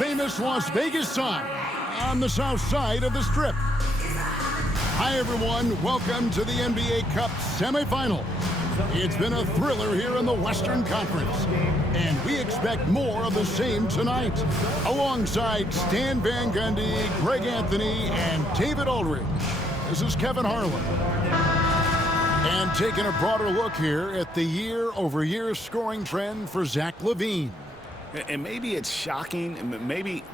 famous Las Vegas sign on the south side of the Strip. Hi, everyone. Welcome to the NBA Cup semifinals. It's been a thriller here in the Western Conference, and we expect more of the same tonight. Alongside Stan Van Gundy, Greg Anthony, and David Aldridge, this is Kevin Harlan. And taking a broader look here at the year-over-year scoring trend for Zach LaVine. And maybe it's shocking, maybe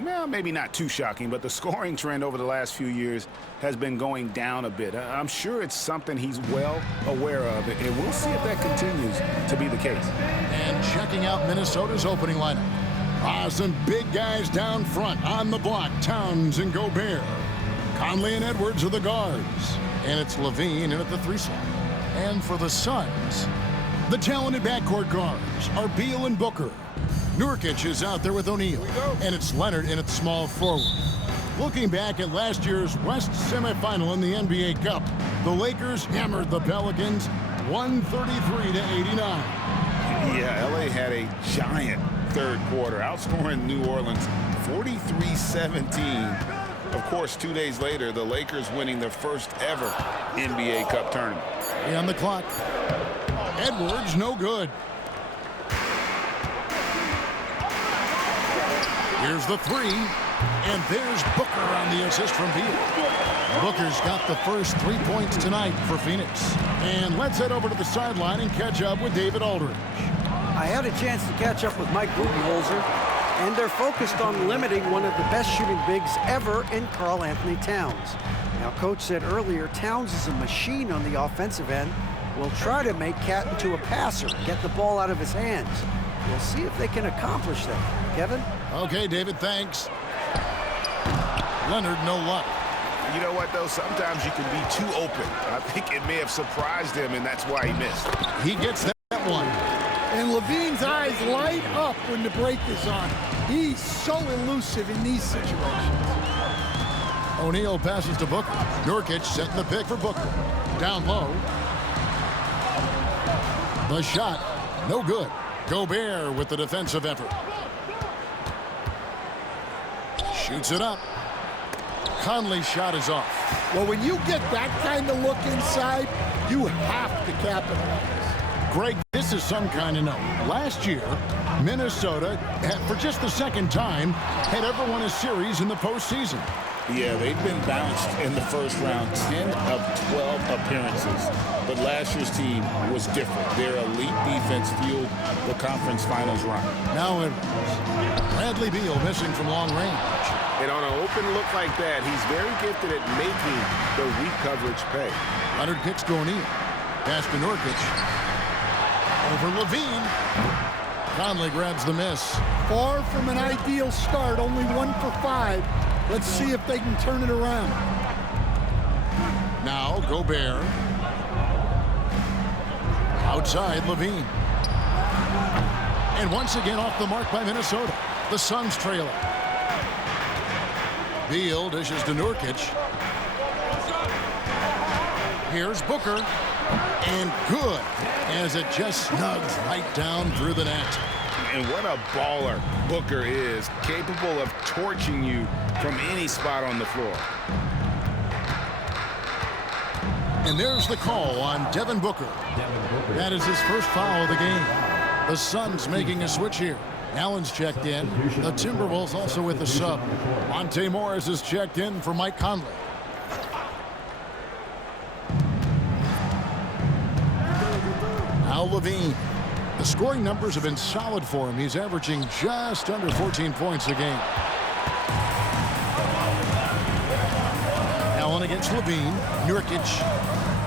not too shocking, but the scoring trend over the last few years has been going down a bit. I'm sure it's something he's well aware of, and we'll see if that continues to be the case. And checking out Minnesota's opening lineup. Some big guys down front on the block. Towns and Gobert. Conley and Edwards are the guards. And it's LaVine in at the 3 slot. And for the Suns, the talented backcourt guards are Beal and Booker. Nurkic is out there with O'Neal, and it's Leonard in at small forward. Looking back at last year's West semifinal in the NBA Cup, the Lakers hammered the Pelicans 133-89. Yeah, LA had a giant third quarter, outscoring New Orleans 43-17. Of course, 2 days later, the Lakers winning their first ever NBA Cup tournament. On the clock. Edwards, no good. Here's the 3, and there's Booker on the assist from Beal. Booker's got the first 3 points tonight for Phoenix. And let's head over to the sideline and catch up with David Aldridge. I had a chance to catch up with Mike Budenholzer, and they're focused on limiting one of the best shooting bigs ever in Karl Anthony Towns. Now, Coach said earlier, Towns is a machine on the offensive end. We'll try to make Cat into a passer, get the ball out of his hands. We'll see if they can accomplish that. Kevin? Okay, David, thanks. Leonard, no luck. You know what, though? Sometimes you can be too open. I think it may have surprised him, and that's why he missed. He gets that one. And LaVine's eyes light up when the break is on. He's so elusive in these situations. O'Neal passes to Booker. Nurkic setting the pick for Booker. Down low. The shot, no good. Gobert with the defensive effort. Shoots it up. Conley's shot is off. Well, when you get that kind of look inside, you have to capitalize. Greg, this is some kind of note. Last year, Minnesota, for just the second time, had ever won a series in the postseason. Yeah, they've been bounced in the first round, 10 of 12 appearances. But last year's team was different. Their elite defense fueled the conference finals run. Now Edwards. Bradley Beal missing from long range. And on an open look like that, he's very gifted at making the weak coverage pay. Leonard kicks to O'Neal. Pass to Nurkic. Over LaVine. Conley grabs the miss. Far from an ideal start, only 1 for 5. Let's see if they can turn it around. Now Gobert. Outside LaVine. And once again off the mark by Minnesota. The Suns trail it. Beal dishes to Nurkic. Here's Booker. And good, as it just snugs right down through the net. And what a baller Booker is, capable of torching you from any spot on the floor. And there's the call on Devin Booker. That is his first foul of the game. The Suns making a switch here. Allen's checked in. The Timberwolves also with the sub. Monte Morris is checked in for Mike Conley. Now LaVine. The scoring numbers have been solid for him. He's averaging just under 14 points a game. Allen against LaVine. Nurkic.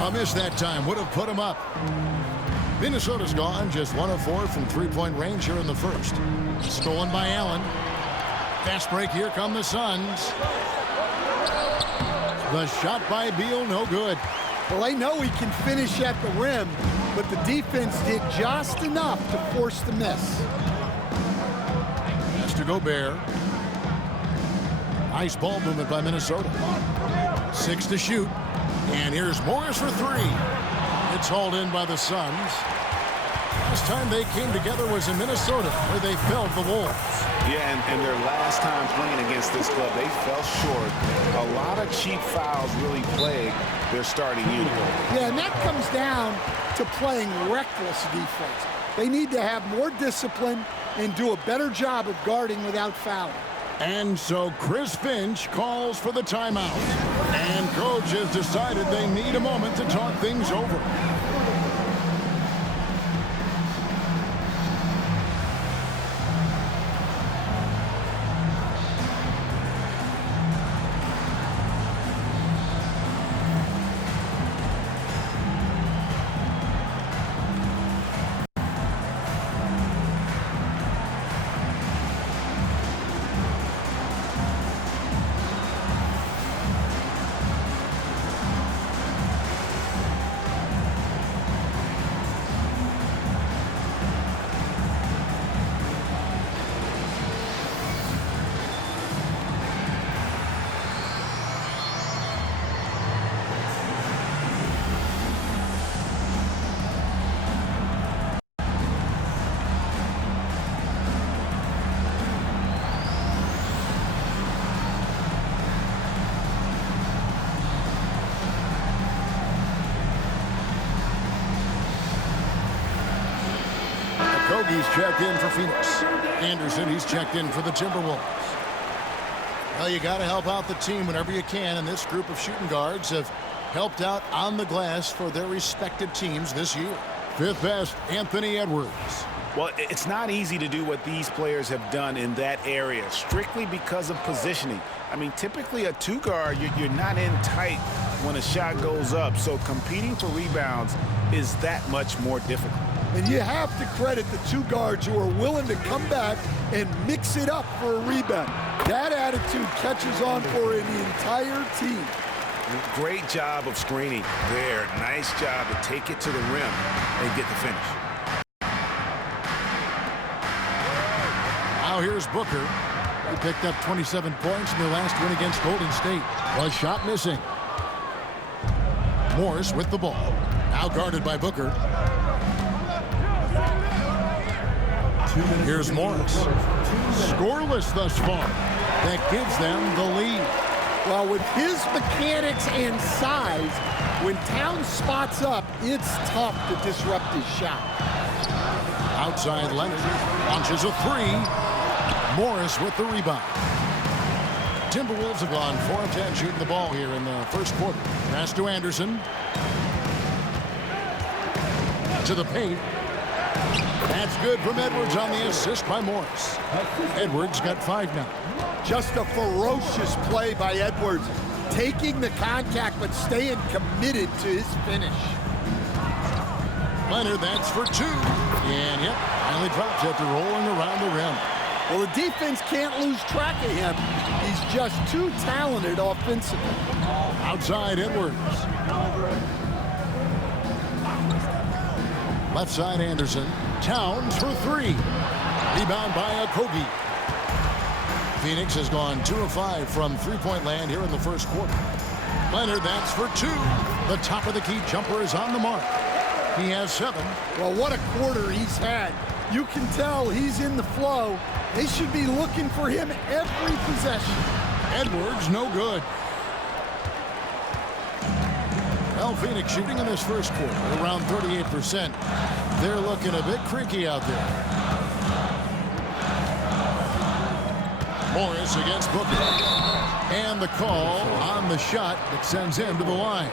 A miss that time. Would have put him up. Minnesota's gone just 1 of 4 from three-point range here in the first. Stolen by Allen. Fast break. Here come the Suns. The shot by Beal, no good. Well, I know he can finish at the rim, but the defense did just enough to force the miss. Pass to Gobert. Nice ball movement by Minnesota. 6 to shoot. And here's Morris for 3. It's hauled in by the Suns. Last time they came together was in Minnesota, where they felled the Wolves. Yeah, and their last time playing against this club, they fell short. A lot of cheap fouls really plague their starting unit. Yeah, and that comes down to playing reckless defense. They need to have more discipline and do a better job of guarding without fouling. And so Chris Finch calls for the timeout. And coach has decided they need a moment to talk things over. He's checked in for Phoenix. Anderson, he's checked in for the Timberwolves. Well, you got to help out the team whenever you can, and this group of shooting guards have helped out on the glass for their respective teams this year. Fifth best, Anthony Edwards. Well, it's not easy to do what these players have done in that area, strictly because of positioning. I mean, typically a two-guard, you're not in tight when a shot goes up, so competing for rebounds is that much more difficult. And you have to credit the two guards who are willing to come back and mix it up for a rebound. That attitude catches on for the entire team. Great job of screening there. Nice job to take it to the rim and get the finish. Now here's Booker. He picked up 27 points in their last win against Golden State. Was shot missing. Morris with the ball. Now guarded by Booker. Here's Morris. Scoreless thus far. That gives them the lead. Well, with his mechanics and size, when Towns spots up, it's tough to disrupt his shot. Outside Leonard. Launches a three. Morris with the rebound. Timberwolves have gone 4 of 10 shooting the ball here in the first quarter. Pass to Anderson. To the paint. That's good from Edwards on the assist by Morris. Edwards got 5 now. Just a ferocious play by Edwards. Taking the contact, but staying committed to his finish. Leonard, that's for 2. And yep, finally drops after rolling around the rim. Well, the defense can't lose track of him. He's just too talented offensively. Outside Edwards. Left side Anderson. Towns for 3. Rebound by Okogie. Phoenix has gone 2 of 5 from three-point land here in the first quarter. Leonard, that's for 2. The top of the key jumper is on the mark. He has 7. Well, what a quarter he's had. You can tell he's in the flow. They should be looking for him every possession. Edwards, no good. Well, Phoenix shooting in this first quarter around 38%. They're looking a bit creaky out there. Morris against Booker. And the call on the shot that sends him to the line.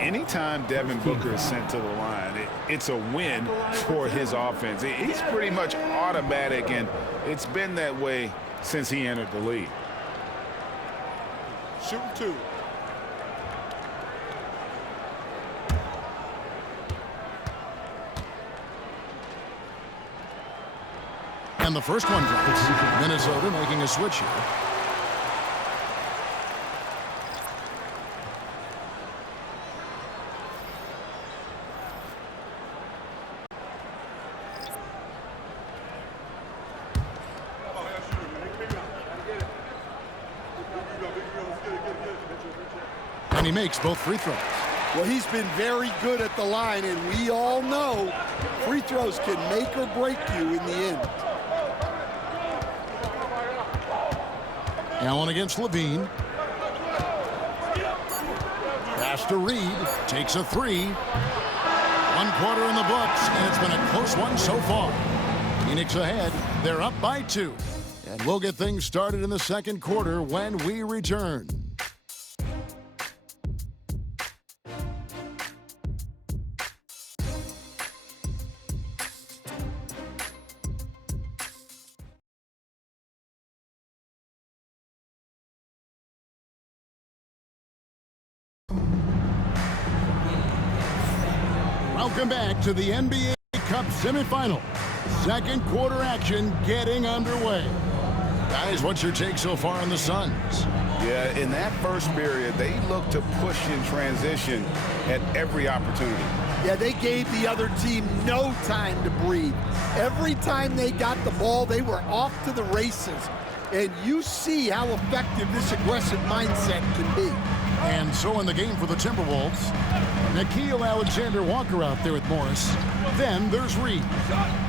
Anytime Devin Booker is sent to the line, it's a win for his offense. He's pretty much automatic, and it's been that way since he entered the league. Shooting 2. And the first one drops. Minnesota making a switch here. And he makes both free throws. Well, he's been very good at the line, and we all know free throws can make or break you in the end. Allen against Levine. Pass to Reed. Takes a three. 1 quarter in the books, and it's been a close one so far. Phoenix ahead. They're up by 2. And we'll get things started in the second quarter when we return. Welcome back to the NBA Cup semifinal. Second quarter action getting underway. Guys, what's your take so far on the Suns? Yeah, in that first period, they looked to push in transition at every opportunity. Yeah, they gave the other team no time to breathe. Every time they got the ball, they were off to the races. And you see how effective this aggressive mindset can be. And so in the game for the Timberwolves, Nickeil Alexander-Walker out there with Morris. Then there's Reed.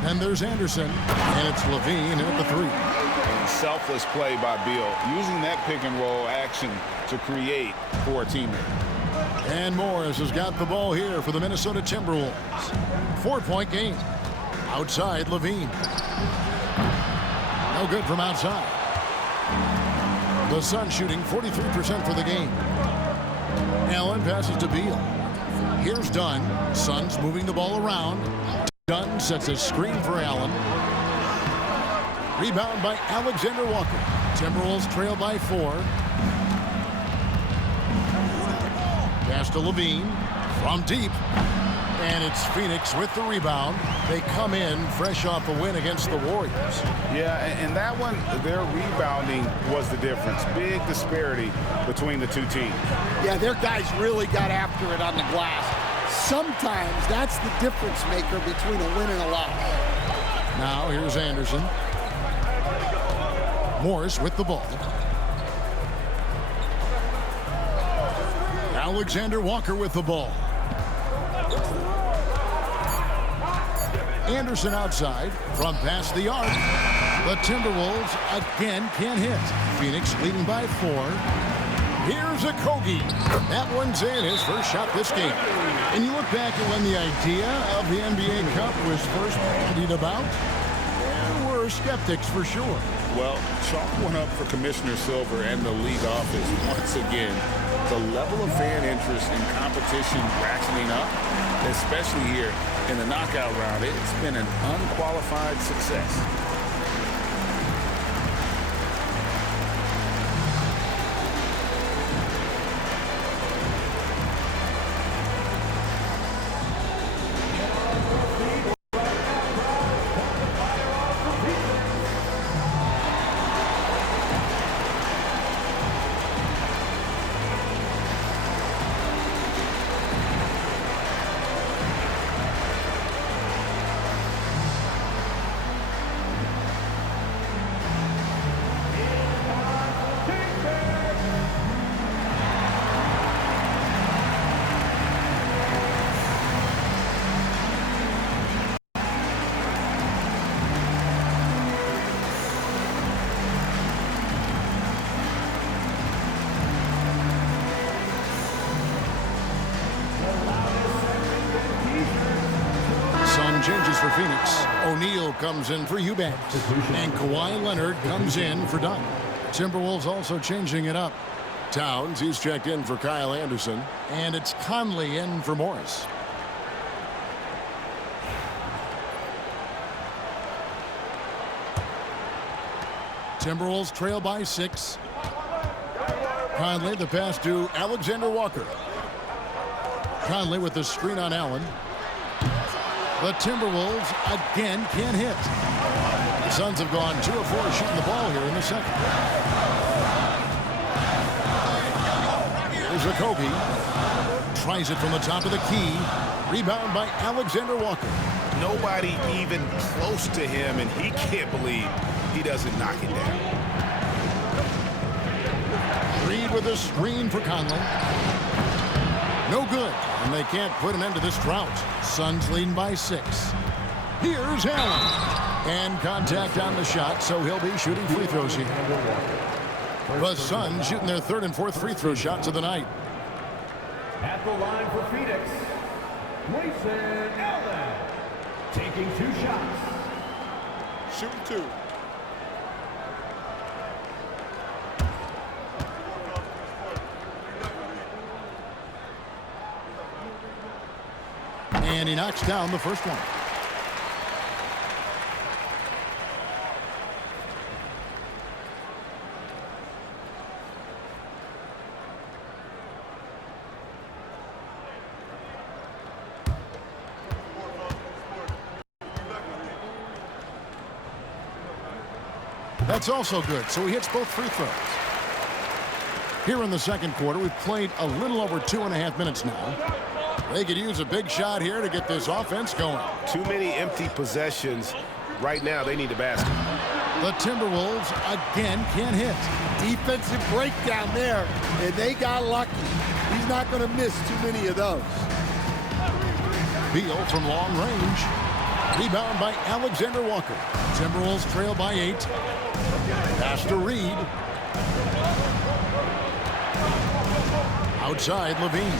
Then there's Anderson. And it's Levine in at the 3. And selfless play by Beal, using that pick and roll action to create for a teammate. And Morris has got the ball here for the Minnesota Timberwolves. 4-point game. Outside Levine. No good from outside. The Suns shooting 43% for the game. Allen passes to Beal. Here's Dunn. Suns moving the ball around. Dunn sets a screen for Allen. Rebound by Alexander Walker. Timberwolves trail by 4. Pass to Levine from deep. And it's Phoenix with the rebound. They come in fresh off a win against the Warriors. Yeah, and that one, their rebounding was the difference. Big disparity between the two teams. Yeah, their guys really got after it on the glass. Sometimes that's the difference maker between a win and a loss. Now here's Anderson. Morris with the ball. Alexander Walker with the ball. Anderson outside from past the arc. The Timberwolves again can't hit. Phoenix leading by 4. Here's Okogie. That one's in, his first shot this game. And you look back at when the idea of the NBA Cup was first bandied about, there were skeptics for sure. Well, chalk one up for Commissioner Silver and the league office once again. The level of fan interest and competition ratcheting up, especially here in the knockout round, it's been an unqualified success. Changes for Phoenix. O'Neal comes in for Eubanks. And Kawhi Leonard comes in for Dunn. Timberwolves also changing it up. Towns, he's checked in for Kyle Anderson. And it's Conley in for Morris. Timberwolves trail by 6. Conley, the pass to Alexander Walker. Conley with the screen on Allen. The Timberwolves again can't hit. The Suns have gone 2 of 4 shooting the ball here in the second. Here's Okogie. Tries it from the top of the key. Rebound by Alexander Walker. Nobody even close to him, and he can't believe he doesn't knock it down. Reed with a screen for Conley. No good, and they can't put an end to this drought. Suns leading by 6. Here's Allen. And contact on the shot, so he'll be shooting free throws here. The Suns shooting their third and fourth free throw shots of the night. At the line for Phoenix, Grayson Allen, taking 2 shots. Shooting 2. And he knocks down the first one. That's also good, so he hits both free throws. Here in the second quarter, we've played a little over 2.5 minutes now. They could use a big shot here to get this offense going. Too many empty possessions. Right now, they need the basket. The Timberwolves again can't hit. Defensive breakdown there, and they got lucky. He's not going to miss too many of those. Beal from long range. Rebound by Alexander Walker. Timberwolves trail by 8. Pass to Reed. Outside, Levine.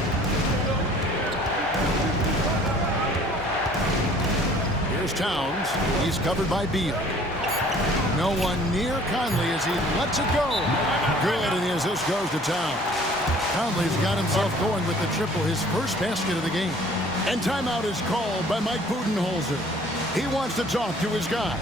Here's Towns. He's covered by Beal. No one near Conley as he lets it go. Good, and the assist goes to Towns. Conley's got himself going with the triple, his first basket of the game. And timeout is called by Mike Budenholzer. He wants to talk to his guys.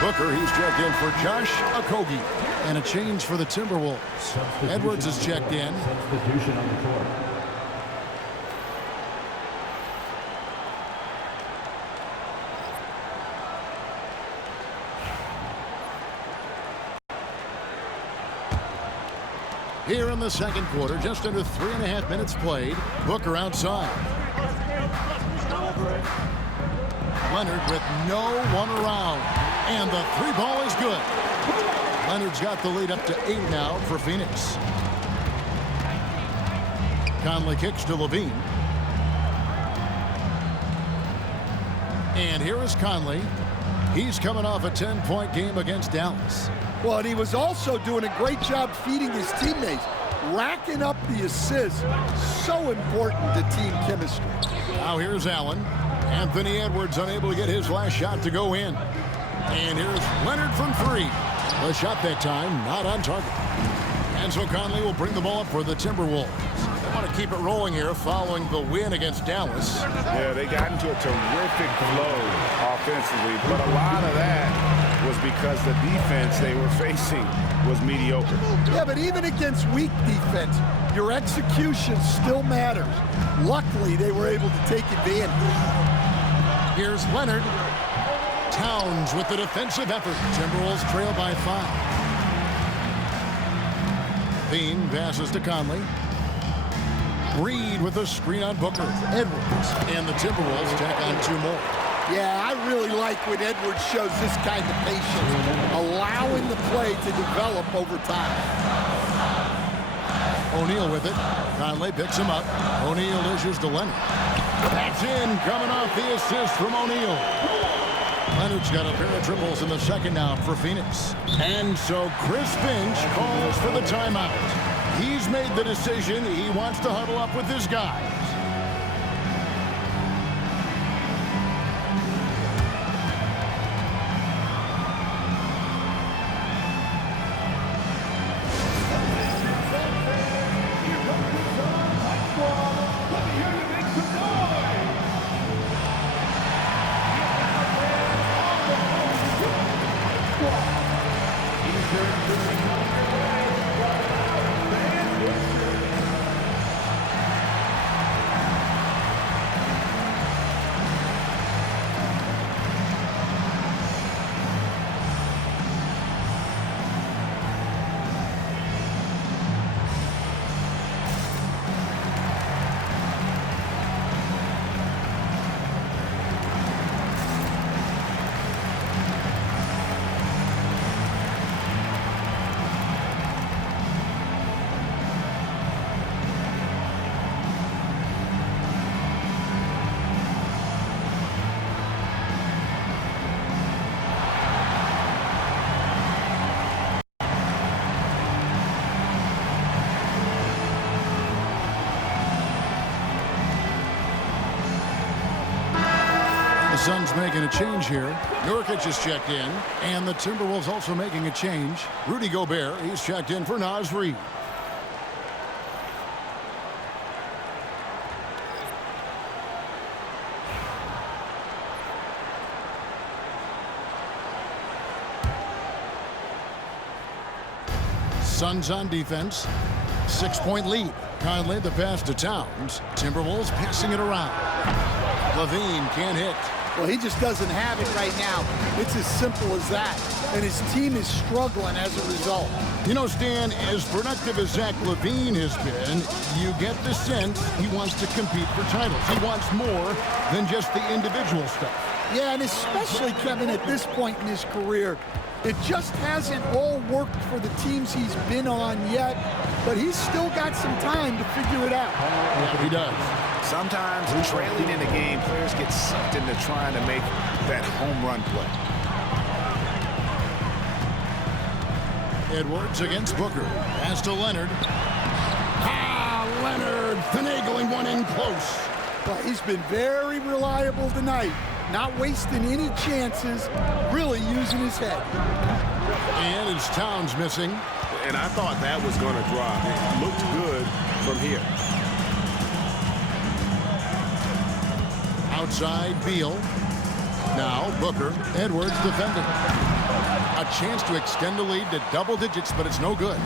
Booker, he's checked in for Josh Okogie. And a change for the Timberwolves. Edwards is checked in. Substitution on the court. Here in the second quarter, just under 3.5 minutes played. Booker outside. Leonard with no one around. And the 3-ball is good. Leonard's got the lead up to 8 now for Phoenix. Conley kicks to Levine. And here is Conley. He's coming off a 10-point game against Dallas. Well, and he was also doing a great job feeding his teammates, racking up the assists. So important to team chemistry. Now here's Allen. Anthony Edwards unable to get his last shot to go in. And here's Leonard from 3. The shot that time not on target. And so Conley will bring the ball up for the Timberwolves. They want to keep it rolling here following the win against Dallas. Yeah, they got into a terrific flow offensively, but a lot of that was because the defense they were facing was mediocre. Yeah, but even against weak defense, your execution still matters. Luckily, they were able to take advantage. Here's Leonard. Towns with the defensive effort. Timberwolves trail by 5. Bean passes to Conley. Reed with a screen on Booker. Edwards. And the Timberwolves tack on 2 more. Yeah, I really like when Edwards shows this kind of patience, allowing the play to develop over time. O'Neal with it. Conley picks him up. O'Neal dishes to Leonard. That's in, coming off the assist from O'Neal. Leonard's got a pair of triples in the second now for Phoenix. And so Chris Finch calls for the timeout. He's made the decision. He wants to huddle up with his guys. The Suns making a change here. Nurkic is checked in, and the Timberwolves also making a change. Rudy Gobert, he's checked in for Naz Reid. Suns on defense. 6-point lead. Conley the pass to Towns. Timberwolves passing it around. Levine can't hit. Well, he just doesn't have it right now. It's as simple as that. And his team is struggling as a result. You know, Stan, as productive as Zach LaVine has been, you get the sense he wants to compete for titles. He wants more than just the individual stuff. Yeah, and especially, Kevin, at this point in his career, it just hasn't all worked for the teams he's been on yet, but he's still got some time to figure it out. Yeah, he does. Sometimes trailing in the game, players get sucked into trying to make that home run play. Edwards against Booker. Pass to Leonard. Leonard finagling one in close. Well, he's been very reliable tonight, not wasting any chances, really using his head. And it's Towns missing. And I thought that was going to drop. It looked good from here. Outside, Beal. Now Booker. Edwards defending. A chance to extend the lead to double digits, but it's no good.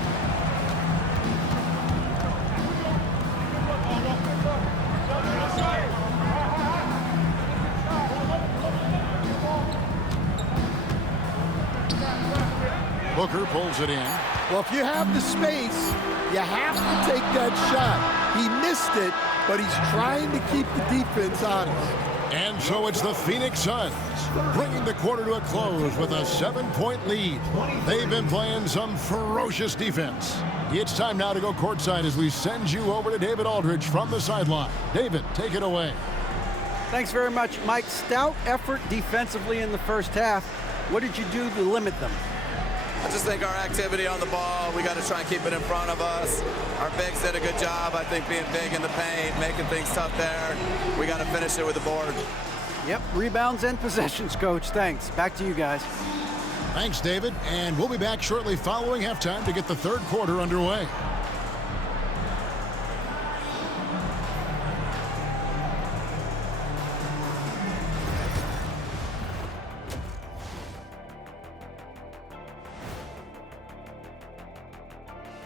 Booker pulls it in. Well, if you have the space, you have to take that shot. He missed it, but he's trying to keep the defense honest. And so it's the Phoenix Suns bringing the quarter to a close with a 7-point lead. They've been playing some ferocious defense. It's time now to go courtside as we send you over to David Aldridge from the sideline. David, take it away. Thanks very much, Mike. Stout effort defensively in the first half. What did you do to limit them? I just think our activity on the ball, we got to try and keep it in front of us. Our bigs did a good job, I think, being big in the paint, making things tough there. We got to finish it with the board. Yep, rebounds and possessions, Coach. Thanks. Back to you guys. Thanks, David. And we'll be back shortly following halftime to get the third quarter underway.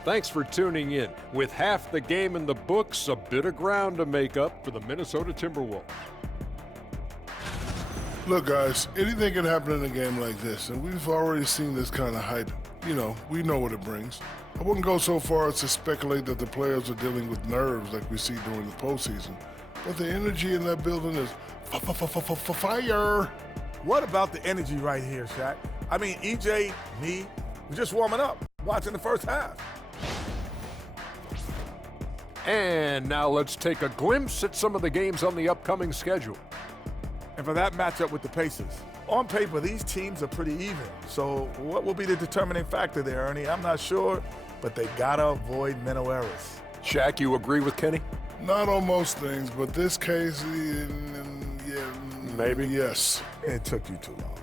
Thanks for tuning in. With half the game in the books, a bit of ground to make up for the Minnesota Timberwolves. Look, guys, anything can happen in a game like this, and we've already seen this kind of hype. You know, we know what it brings. I wouldn't go so far as to speculate that the players are dealing with nerves like we see during the postseason, but the energy in that building is fire. What about the energy right here, Shaq? I mean, EJ, me, we're just warming up, watching the first half. And now let's take a glimpse at some of the games on the upcoming schedule. And for that matchup with the Pacers, on paper, these teams are pretty even. So what will be the determining factor there, Ernie? I'm not sure. but they gotta avoid mental errors. Shaq, you agree with Kenny? Not on most things, but this case, yeah, maybe. Yes. It took you too long.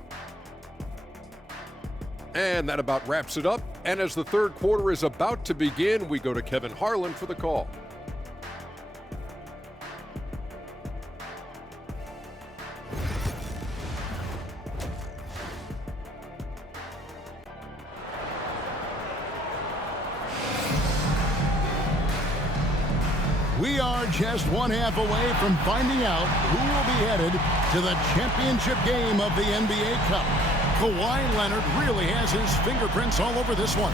And that about wraps it up. And as the third quarter is about to begin, we go to Kevin Harlan for the call. We are just one half away from finding out who will be headed to the championship game of the NBA Cup. Kawhi Leonard really has his fingerprints all over this one.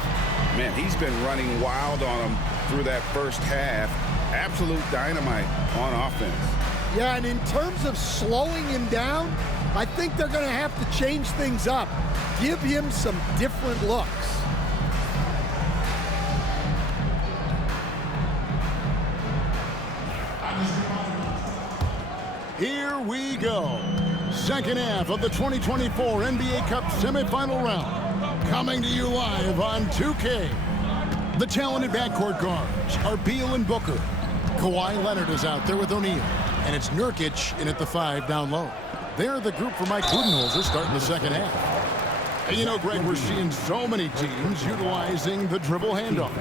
Man, he's been running wild on him through that first half. Absolute dynamite on offense. Yeah, and in terms of slowing him down, I think they're going to have to change things up. Give him some different looks. Here we go. Second half of the 2024 NBA Cup semifinal round. Coming to you live on 2K. The talented backcourt guards are Beal and Booker. Kawhi Leonard is out there with O'Neal. And it's Nurkic in at the 5 down low. They're the group for Mike Budenholzer starting the second half. And you know, Greg, we're seeing so many teams utilizing the dribble handoff.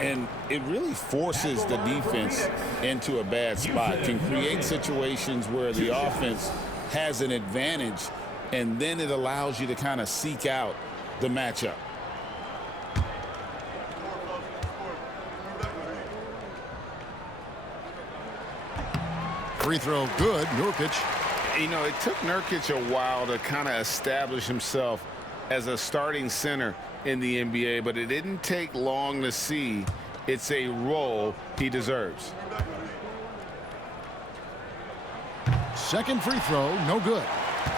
And it really forces the defense into a bad spot, can create situations where the offense has an advantage, and then it allows you to kind of seek out the matchup. Free throw good, Nurkic. You know, it took Nurkic a while to kind of establish himself as a starting center in the NBA, but it didn't take long to see it's a role he deserves. Second free throw, no good.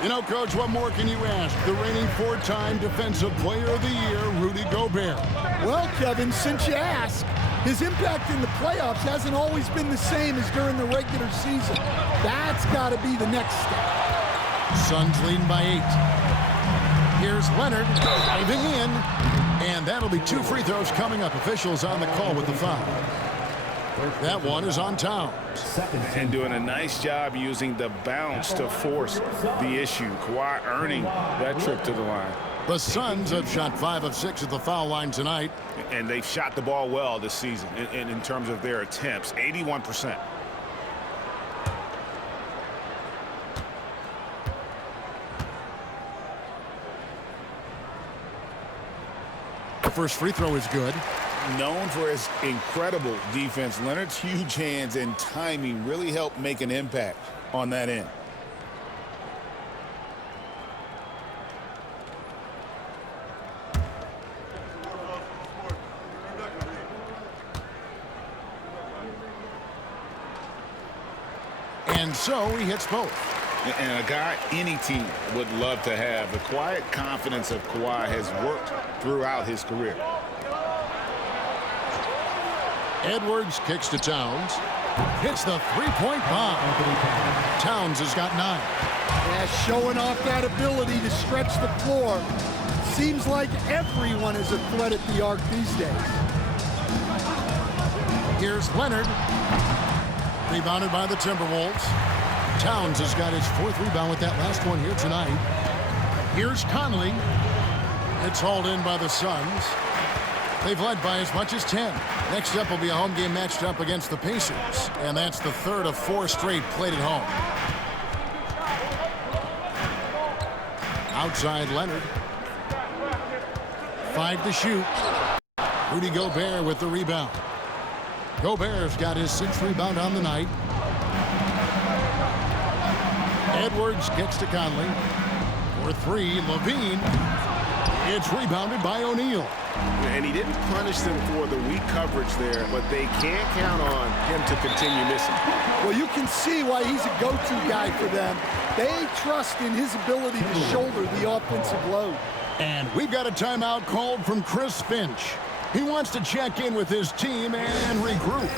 You know, Coach, what more can you ask? The reigning 4-time Defensive Player of the Year, Rudy Gobert. Well, Kevin, since you ask, his impact in the playoffs hasn't always been the same as during the regular season. That's got to be the next step. Suns leading by 8. Here's Leonard diving in, and that'll be 2 free throws coming up. Officials on the call with the foul. That one is on Towns. And doing a nice job using the bounce to force the issue. Kawhi earning that trip to the line. The Suns have shot 5 of 6 at the foul line tonight. And they've shot the ball well this season in terms of their attempts, 81%. The first free throw is good. Known for his incredible defense, Leonard's huge hands and timing really helped make an impact on that end. And so he hits both. And a guy any team would love to have. The quiet confidence of Kawhi has worked throughout his career. Edwards kicks to Towns. Hits the three-point bomb. Towns has got 9. Yeah, showing off that ability to stretch the floor. Seems like everyone is a threat at the arc these days. Here's Leonard. Rebounded by the Timberwolves. Towns has got his 4th rebound with that last one here tonight. Here's Conley. It's hauled in by the Suns. They've led by as much as 10. Next up will be a home game matched up against the Pacers. And that's the 3rd of 4 straight played at home. Outside Leonard. 5 to shoot. Rudy Gobert with the rebound. Gobert's got his 6th rebound on the night. Edwards kicks to Conley. For 3, Levine. It's rebounded by O'Neal. And he didn't punish them for the weak coverage there, but they can't count on him to continue missing. Well, you can see why he's a go-to guy for them. They trust in his ability to shoulder the offensive load. And we've got a timeout called from Chris Finch. He wants to check in with his team and regroup.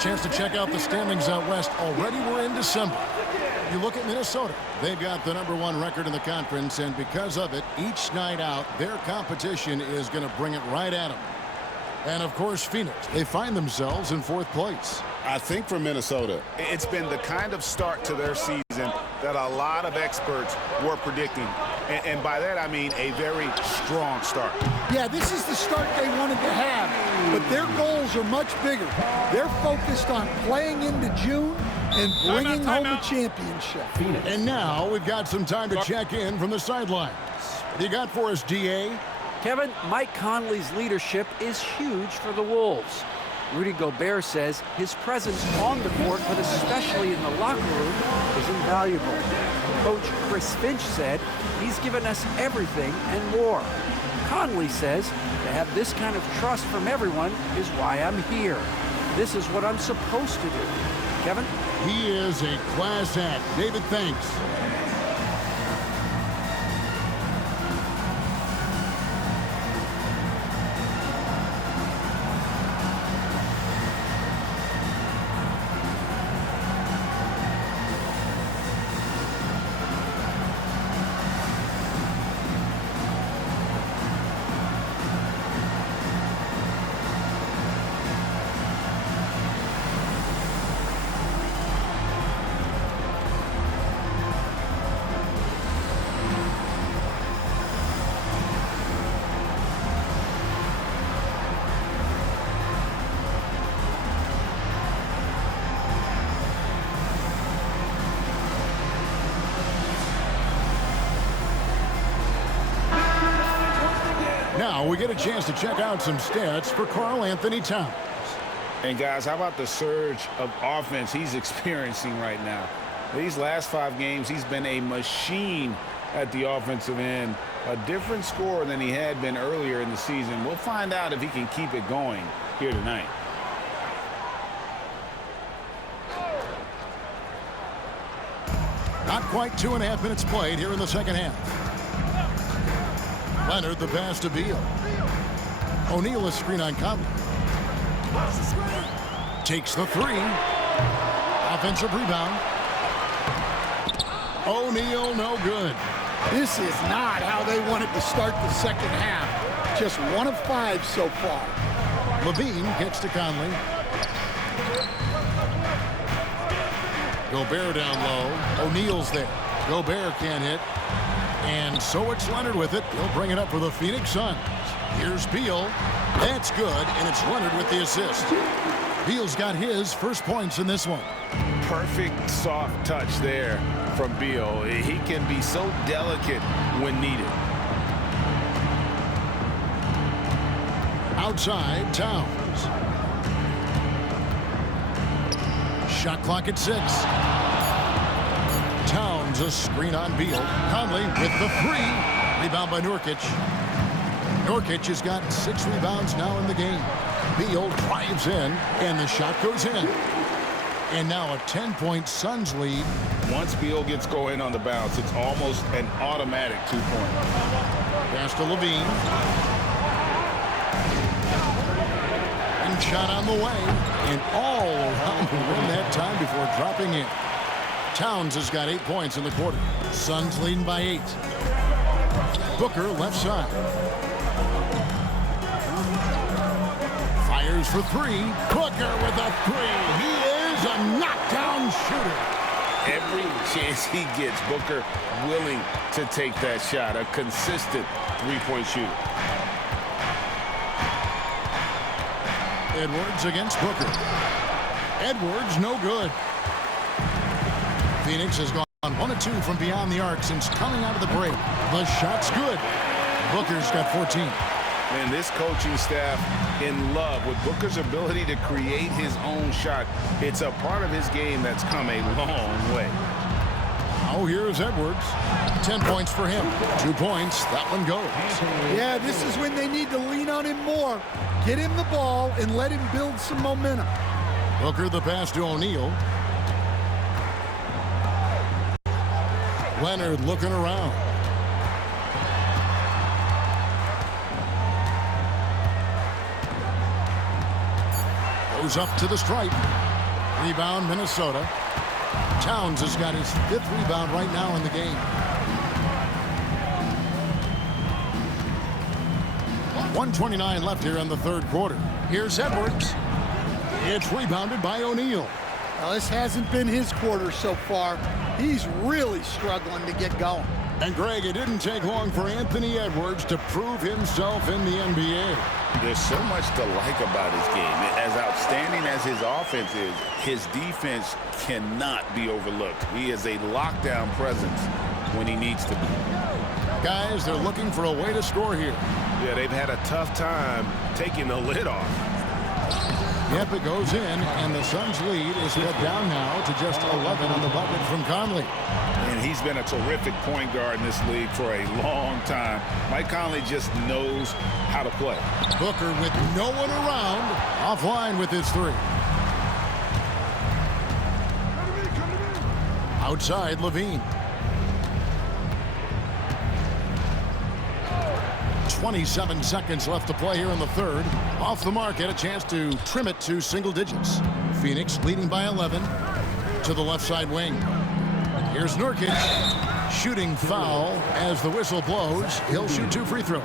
chance to check out the standings out west. Already we're in December. You look at Minnesota. They've got the #1 record in the conference, and because of it, each night out, their competition is going to bring it right at them. And, of course, Phoenix. They find themselves in 4th place. I think for Minnesota, it's been the kind of start to their season that a lot of experts were predicting. And by that, I mean a very strong start. Yeah, this is the start they wanted to have, but their goals are much bigger. They're focused on playing into June and bringing home a championship. And now we've got some time to check in from the sidelines. What do you got for us, DA? Kevin, Mike Conley's leadership is huge for the Wolves. Rudy Gobert says his presence on the court, but especially in the locker room, is invaluable. Coach Chris Finch said he's given us everything and more. Conley says to have this kind of trust from everyone is why I'm here. This is what I'm supposed to do. Kevin? He is a class act. David, thanks. Now we get a chance to check out some stats for Karl-Anthony Towns. And guys, how about the surge of offense he's experiencing right now? These last 5 games, he's been a machine at the offensive end. A different scorer than he had been earlier in the season. We'll find out if he can keep it going here tonight. Not quite 2.5 minutes played here in the second half. Leonard, the pass to Beal. O'Neal, a screen on Conley. Takes the 3. Offensive rebound. O'Neal, no good. This is not how they wanted to start the second half. Just 1 of 5 so far. Levine gets to Conley. Gobert down low. O'Neal's there. Gobert can't hit. And so it's Leonard with it. He'll bring it up for the Phoenix Suns. Here's Beal. That's good, and it's Leonard with the assist. Beal's got his first points in this one. Perfect soft touch there from Beal. He can be so delicate when needed. Outside, Towns. Shot clock at 6. Towns, a screen on Beal. Conley with the 3. Rebound by Nurkic. Nurkic has got 6 rebounds now in the game. Beal drives in, and the shot goes in. And now a 10-point Suns lead. Once Beal gets going on the bounce, it's almost an automatic 2-point. Pass to Levine. And shot on the way. And all around the rim that time before dropping in. Towns has got 8 points in the quarter. Suns leading by 8. Booker left side. Fires for 3. Booker with a 3. He is a knockdown shooter. Every chance he gets, Booker willing to take that shot. A consistent 3-point shooter. Edwards against Booker. Edwards no good. Phoenix has gone 1 of 2 from beyond the arc since coming out of the break. The shot's good. Booker's got 14. And this coaching staff in love with Booker's ability to create his own shot. It's a part of his game that's come a long way. Oh, here's Edwards. 10 points for him. 2 points. That one goes. Yeah, this is when they need to lean on him more. Get him the ball and let him build some momentum. Booker the pass to O'Neal. Leonard looking around. Goes up to the stripe. Rebound, Minnesota. Towns has got his 5th rebound right now in the game. 1:29 left here in the 3rd quarter. Here's Edwards. It's rebounded by O'Neal. Now, this hasn't been his quarter so far. He's really struggling to get going. And Greg, it didn't take long for Anthony Edwards to prove himself in the NBA. There's so much to like about his game. As outstanding as his offense is, his defense cannot be overlooked. He is a lockdown presence when he needs to be. Guys, they're looking for a way to score here. Yeah, they've had a tough time taking the lid off. Yep, it goes in, and the Suns' lead is cut down now to just 11 on the bucket from Conley. And he's been a terrific point guard in this league for a long time. Mike Conley just knows how to play. Booker with no one around, offline with his 3. Outside, Levine. 27 seconds left to play here in the 3rd. Off the mark, had a chance to trim it to single digits. Phoenix leading by 11 to the left side wing. Here's Nurkic. Shooting foul as the whistle blows. He'll shoot 2 free throws.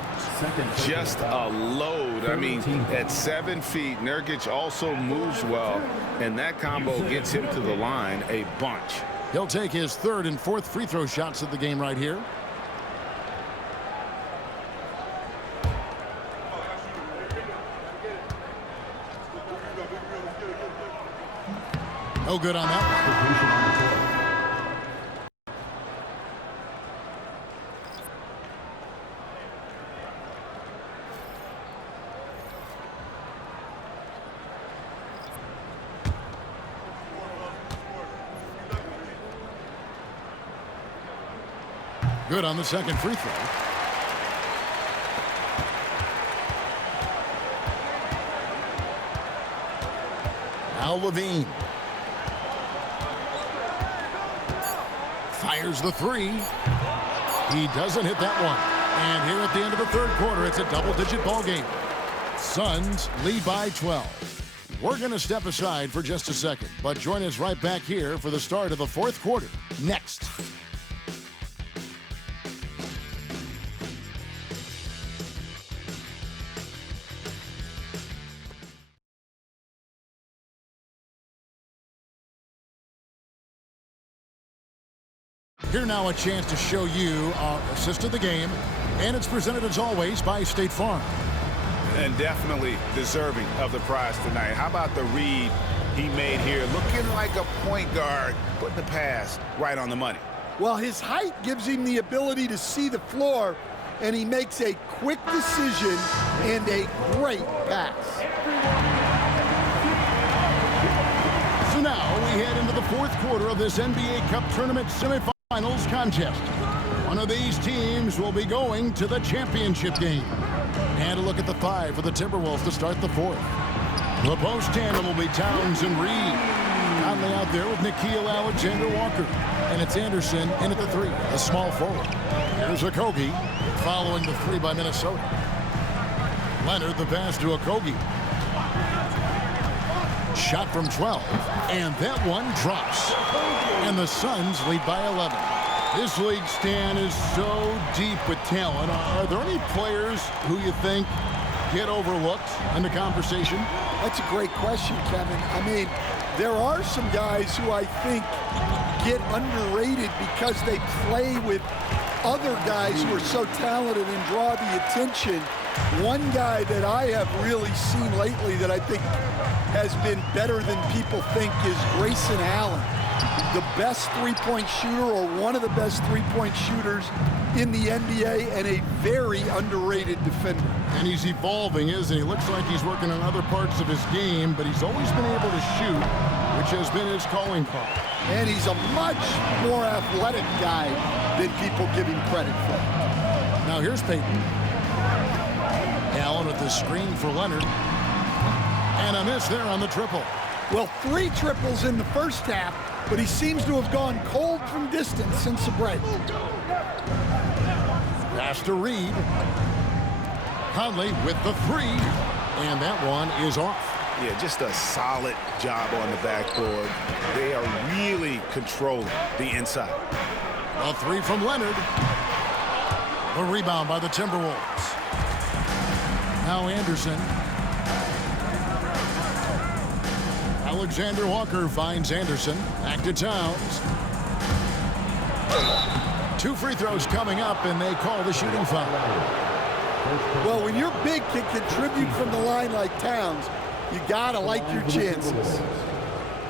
Just a load. I mean, at 7 feet, Nurkic also moves well, and that combo gets him to the line a bunch. He'll take his 3rd and 4th free throw shots of the game right here. No good on that one. Good on the 2nd free throw. Now Levine. Fires the 3. He doesn't hit that one. And here at the end of the 3rd quarter, it's a double-digit ball game. Suns lead by 12. We're going to step aside for just a second, but join us right back here for the start of the 4th quarter next. Here now a chance to show you our assist of the game, and it's presented as always by State Farm. And definitely deserving of the prize tonight. How about the read he made here? Looking like a point guard, putting the pass right on the money. Well, his height gives him the ability to see the floor, and he makes a quick decision and a great pass. So now we head into the 4th quarter of this NBA Cup Tournament semifinals contest. One of these teams will be going to the championship game. And a look at the 5 for the Timberwolves to start the 4th. The post tandem will be Towns and Reed. Conley out there with Nickeil Alexander-Walker. And it's Anderson in at the 3, a small forward. Here's Okogie following the 3 by Minnesota. Leonard the pass to Okogie. Shot from 12, and that one drops. And the Suns lead by 11. This league, Stan, is so deep with talent. Are there any players who you think get overlooked in the conversation? That's a great question, Kevin. I mean, there are some guys who I think get underrated because they play with other guys who are so talented and draw the attention. One guy that I have really seen lately that I think has been better than people think is Grayson Allen. The best three-point shooter, or one of the best three-point shooters in the NBA, and a very underrated defender. And he's evolving, isn't he? Looks like he's working on other parts of his game, but he's always been able to shoot, which has been his calling card. And he's a much more athletic guy than people give him credit for. Now here's Payton. Allen with the screen for Leonard. And a miss there on the triple. Well, 3 triples in the first half, but he seems to have gone cold from distance since the break. Pass to Reed. Conley with the 3, and that one is off. Yeah, just a solid job on the backboard. They are really controlling the inside. A three from Leonard. A rebound by the Timberwolves. Now Anderson. Alexander Walker finds Anderson. Back to Towns. 2 free throws coming up, and they call the shooting foul. Well, when your big can contribute from the line like Towns, you gotta like your chances.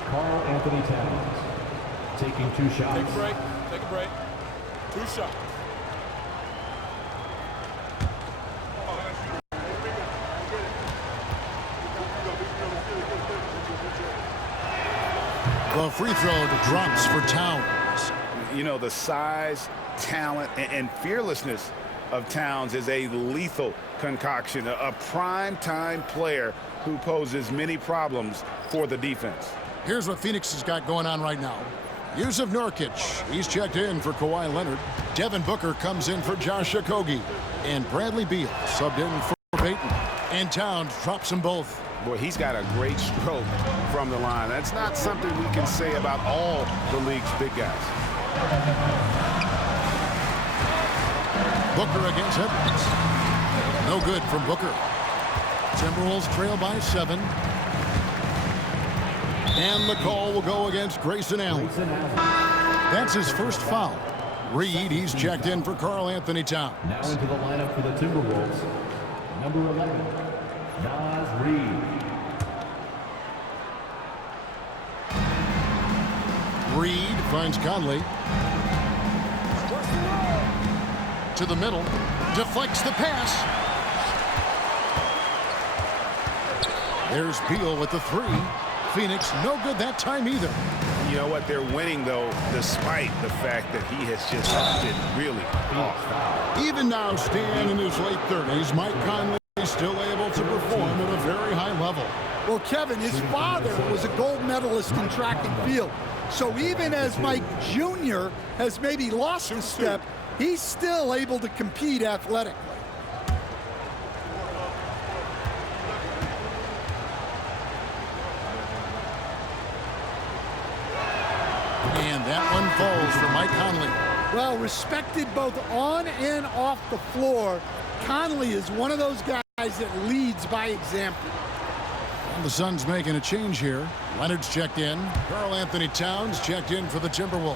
Karl Anthony Towns taking 2 shots. Take a break. Take a break. 2 shots. The free throw drops for Towns. You know, the size, talent, and fearlessness of Towns is a lethal concoction, a prime-time player who poses many problems for the defense. Here's what Phoenix has got going on right now. Yusuf Nurkic, he's checked in for Kawhi Leonard. Devin Booker comes in for Josh Okogie. And Bradley Beal subbed in for Payton. And Towns drops them both. Boy, he's got a great stroke from the line. That's not something we can say about all the league's big guys. Booker against Edwards. No good from Booker. Timberwolves trail by 7. And the call will go against Grayson Allen. That's his first foul. Reed, he's checked in for Karl Anthony Towns. Now into the lineup for the Timberwolves, number 11, Naz Reid. Reed finds Conley. To the middle. Deflects the pass. There's Beal with the 3. Phoenix no good that time either. You know what? They're winning, though, despite the fact that he has just been really off. Even now, staying in his late 30s, Mike Conley is still able to perform at a very high level. Well, Kevin, his father was a gold medalist in track and field. So even as Mike Jr. has maybe lost a step, he's still able to compete athletically. And that one falls for Mike Conley. Well, respected both on and off the floor, Conley is one of those guys that leads by example. And the Suns making a change here. Leonard's checked in. Karl Anthony Towns checked in for the Timberwolves.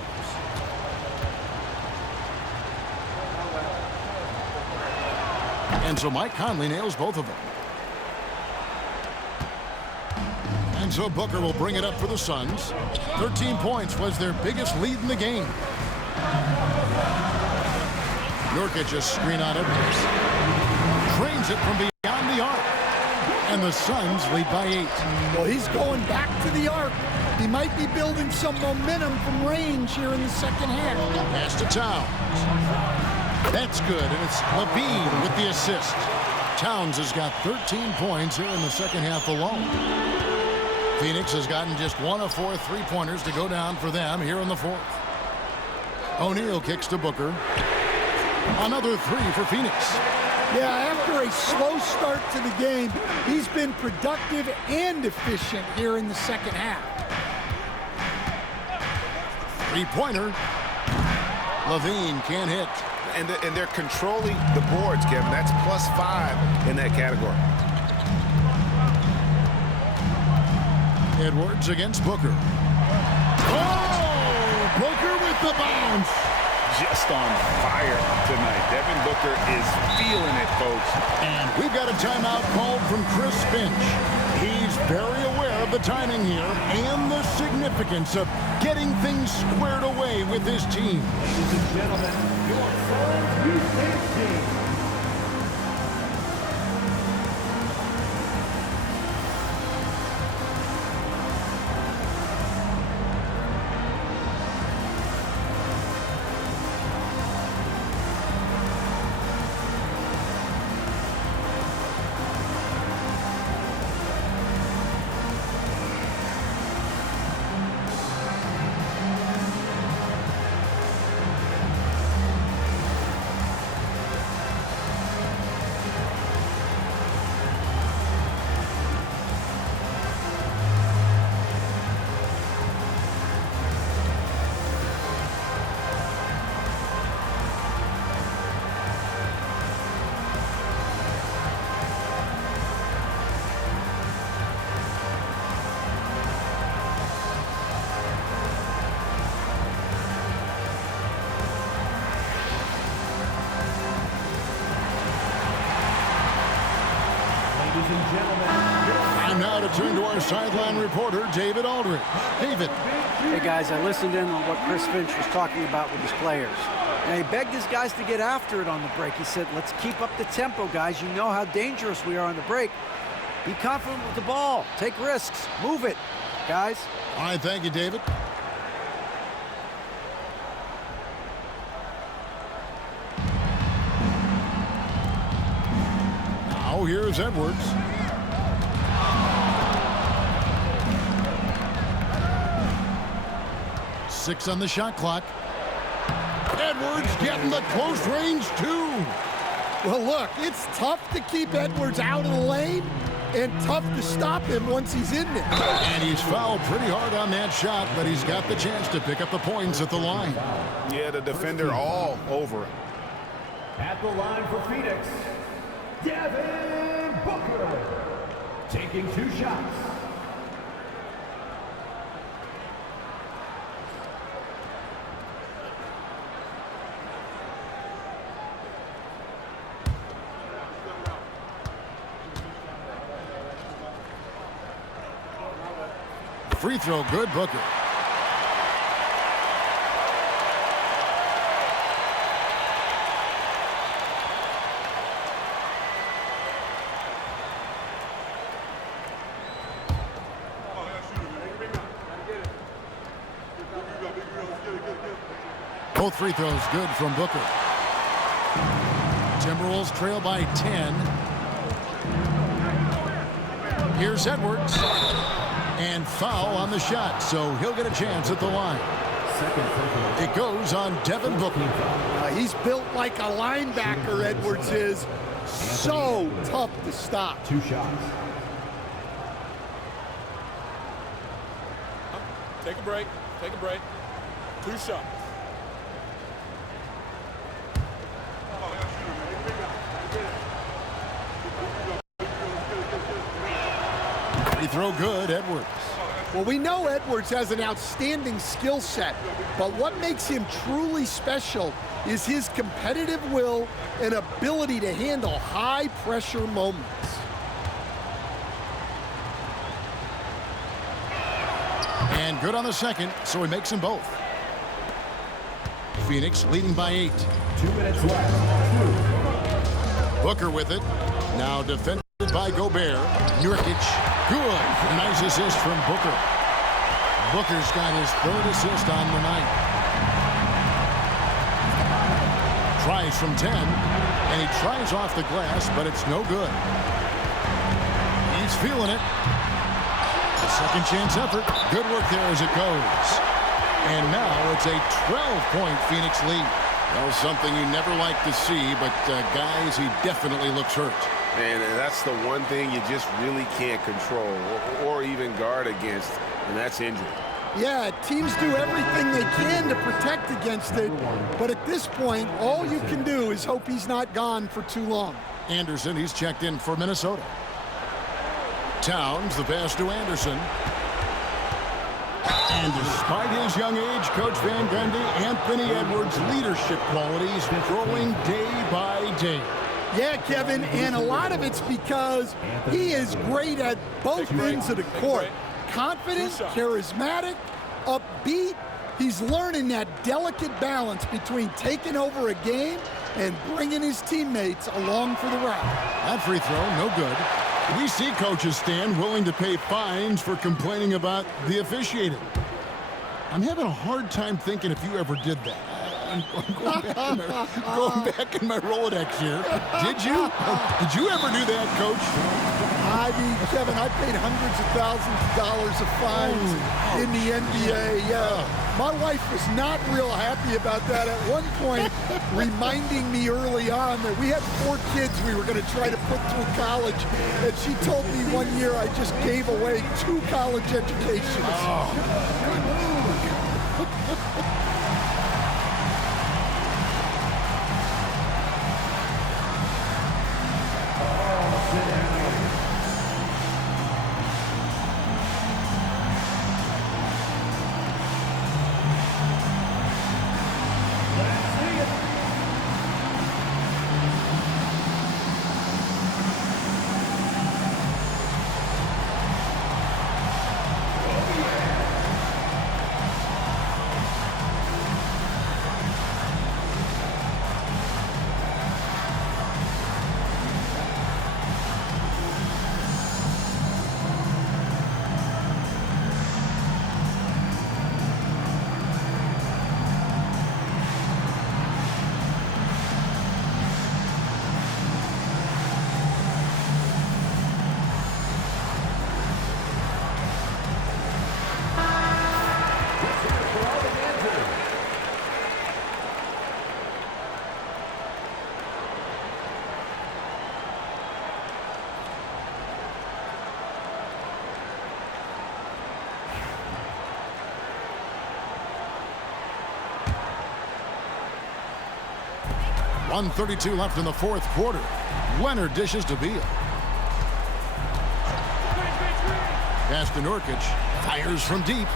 And so Mike Conley nails both of them. And so Booker will bring it up for the Suns. 13 points was their biggest lead in the game. Nurkic a screen on Edwards. Trains it from beyond the arc. And the Suns lead by 8. Well, he's going back to the arc. He might be building some momentum from range here in the second half. Pass to Towns. That's good, and it's Levine with the assist. Towns has got 13 points here in the second half alone. Phoenix has gotten just 1 of 4 3-pointers to go down for them here in the 4th. O'Neal kicks to Booker. Another 3 for Phoenix. Yeah, after a slow start to the game, he's been productive and efficient here in the second half. 3-pointer. Levine can't hit. And they're controlling the boards, Kevin. That's +5 in that category. Edwards against Booker. Oh! Booker with the bounce. Just on fire tonight. Devin Booker is feeling it, folks. And we've got a timeout called from Chris Finch. He's very aware of the timing here and the significance of getting things squared away with his team. Ladies and gentlemen, your Suns Youth team. and gentlemen. And now to turn to our sideline reporter, David Aldridge. David. Hey, guys, I listened in on what Chris Finch was talking about with his players. And he begged his guys to get after it on the break. He said, let's keep up the tempo, guys. You know how dangerous we are on the break. Be confident with the ball. Take risks. Move it, guys. All right, thank you, David. Now here's Edwards. Six on the shot clock. Edwards getting the close range two. Well, look, it's tough to keep Edwards out of the lane and tough to stop him once he's in there. And he's fouled pretty hard on that shot, but he's got the chance to pick up the points at the line. Yeah, the defender all over him. At the line for Phoenix, Devin Booker. Taking 2 shots. Free throw good, Booker. Both free throws good from Booker. Timberwolves trail by 10. Here's Edwards. And foul on the shot, so he'll get a chance at the line. It goes on Devin Booker. He's built like a linebacker, Edwards is. So tough to stop. 2 shots. Take a break. Take a break. 2 shots. Free throw good, Edwards. Well, we know Edwards has an outstanding skill set, but what makes him truly special is his competitive will and ability to handle high-pressure moments. And good on the second, so he makes them both. Phoenix leading by 8. 2 minutes left. Booker with it. Now defended by Gobert. Nurkic. Good. Nice assist from Booker. Booker's got his 3rd assist on the night. Tries from 10. And he tries off the glass, but it's no good. He's feeling it. Second chance effort. Good work there as it goes. And now it's a 12-point Phoenix lead. Well, something you never like to see, but guys, he definitely looks hurt. And that's the one thing you just really can't control or even guard against, and that's injury. Yeah, teams do everything they can to protect against it, but at this point, all you can do is hope he's not gone for too long. Anderson, he's checked in for Minnesota. Towns, the pass to Anderson. And despite his young age, Coach Van Gundy, Anthony Edwards' leadership qualities growing day by day. Yeah, Kevin, and a lot of it's because he is great at both ends of the court. Confident, charismatic, upbeat. He's learning that delicate balance between taking over a game and bringing his teammates along for the ride. That free throw, no good. We see coaches stand willing to pay fines for complaining about the officiating. I'm having a hard time thinking if you ever did that. I'm going back in my Rolodex here. Did you? Did you ever do that, Coach? I mean, Kevin, I paid hundreds of thousands of dollars of fines in the NBA. Yeah. My wife was not real happy about that at one point, reminding me early on that we had 4 kids we were going to try to put through college. And she told me one year I just gave away 2 college educations. 1:32 left in the fourth quarter. Leonard dishes to Beal. Pass to Nurkic. Fires from deep.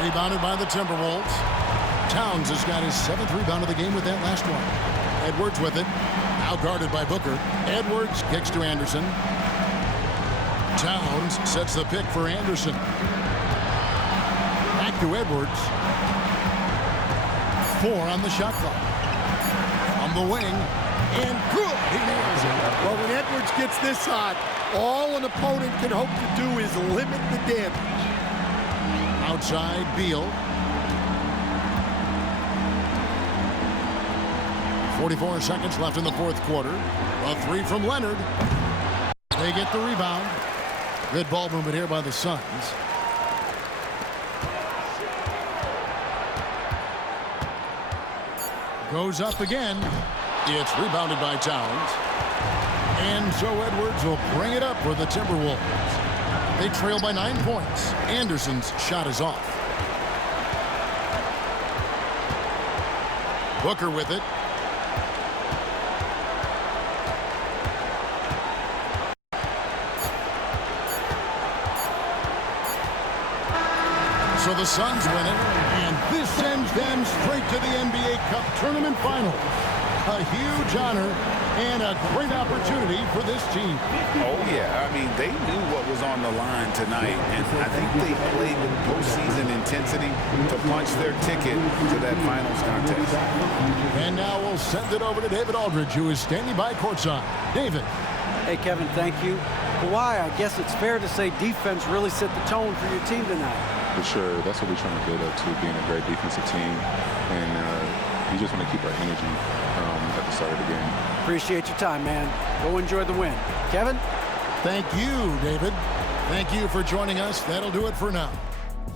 Rebounded by the Timberwolves. Towns has got his 7th rebound of the game with that last one. Edwards with it. Now guarded by Booker. Edwards kicks to Anderson. Towns sets the pick for Anderson. Back to Edwards. 4 on the shot clock. On the wing. And good. He nails it. Well, when Edwards gets this hot, all an opponent can hope to do is limit the damage. Outside, Beal. 44 seconds left in the fourth quarter. A 3 from Leonard. They get the rebound. Good ball movement here by the Suns. Goes up again. It's rebounded by Towns. And so Edwards will bring it up for the Timberwolves. They trail by 9 points. Anderson's shot is off. Booker with it. So the Suns win it, and this sends them straight to the NBA Cup Tournament Finals. A huge honor and a great opportunity for this team. Oh, yeah. I mean, they knew what was on the line tonight, and I think they played with postseason intensity to punch their ticket to that finals contest. And now we'll send it over to David Aldridge, who is standing by courtside. David. Hey, Kevin, thank you. Kawhi, I guess it's fair to say defense really set the tone for your team tonight. For sure. That's what we're trying to build up to, being a great defensive team. And we just want to keep our energy at the start of the game. Appreciate your time, man. Go enjoy the win. Kevin? Thank you, David. Thank you for joining us. That'll do it for now.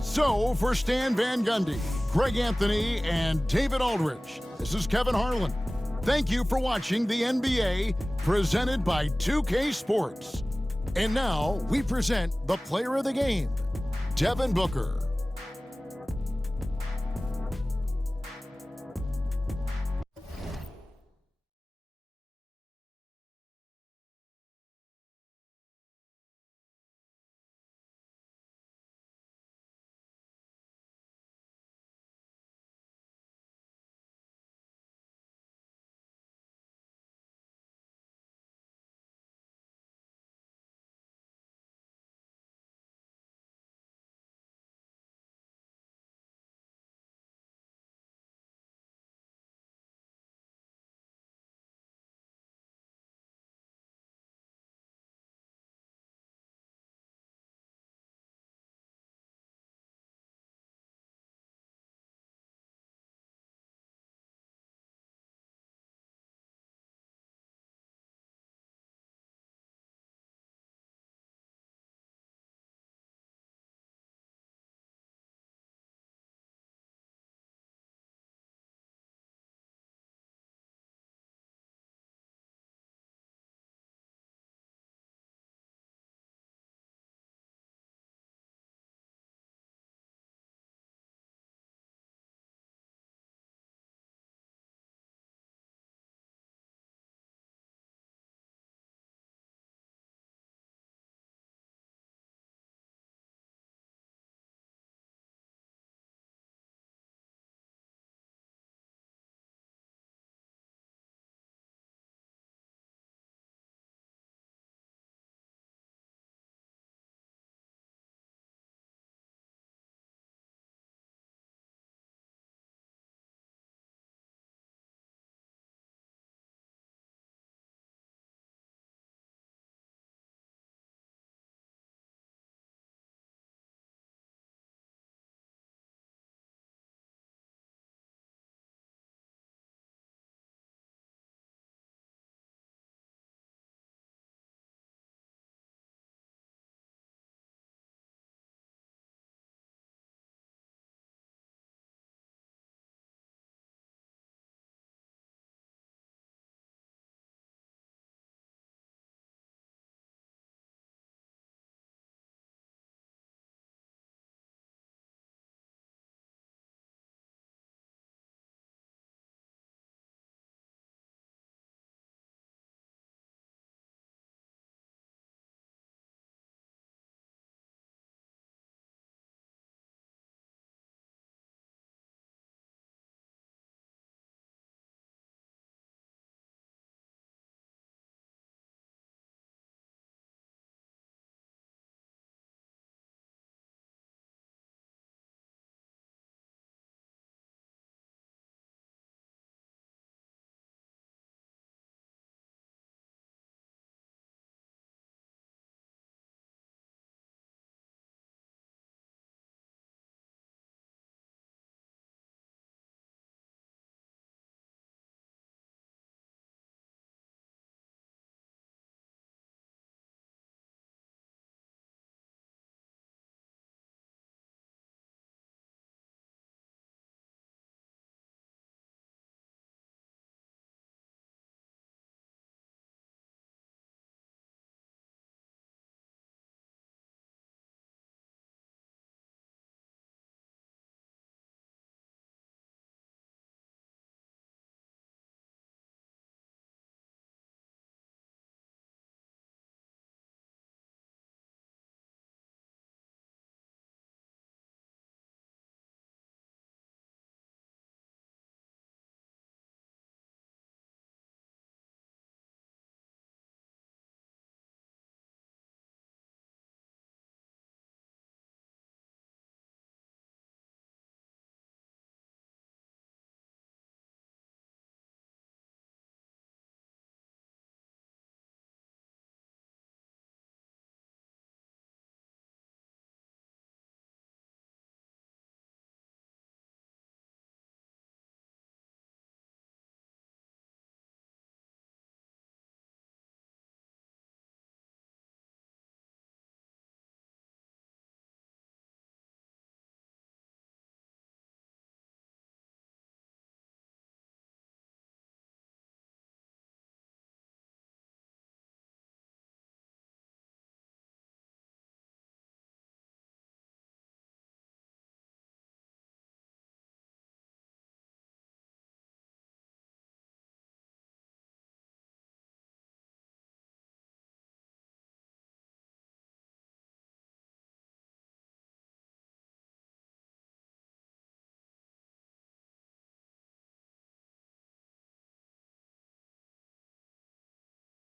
So, for Stan Van Gundy, Greg Anthony, and David Aldridge, this is Kevin Harlan. Thank you for watching the NBA, presented by 2K Sports. And now, we present the player of the game, Devin Booker.